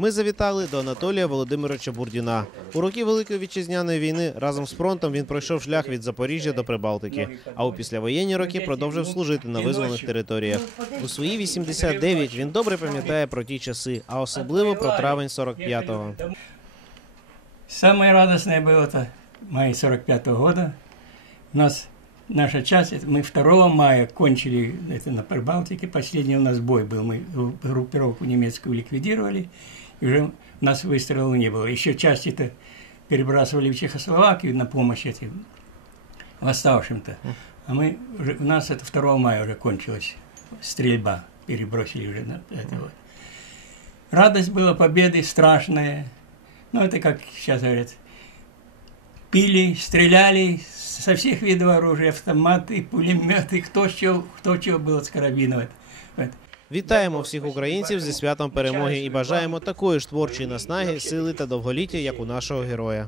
Ми завітали до Анатолія Володимировича Бурдіна. У роки Великої вітчизняної війни разом з фронтом він пройшов шлях від Запоріжжя до Прибалтики. А у післявоєнні роки продовжив служити на визволених територіях. У свої 89 він добре пам'ятає про ті часи, а особливо про травень 45-го. Самое радостное было это мая 45 года. У нас наша часть, это мы 2 мая кончили это на Прибалтике, последний у нас бой был, мы гру- группировку немецкую ликвидировали, и уже у нас выстрелов не было. Еще части-то перебрасывали в Чехословакию на помощь этим восставшим-то. А мы у нас это 2 мая уже кончилась стрельба, перебросили уже на это вот. Радость была победы страшная. Ну, это как сейчас говорят, пили, стреляли со всех видов оружия, автоматы, пулеметы, кто чего, кто чего было с карабинов. Вот. Вітаємо всіх українців зі святом перемоги і бажаємо такої ж творчої наснаги, сили та довголіття, як у нашого героя.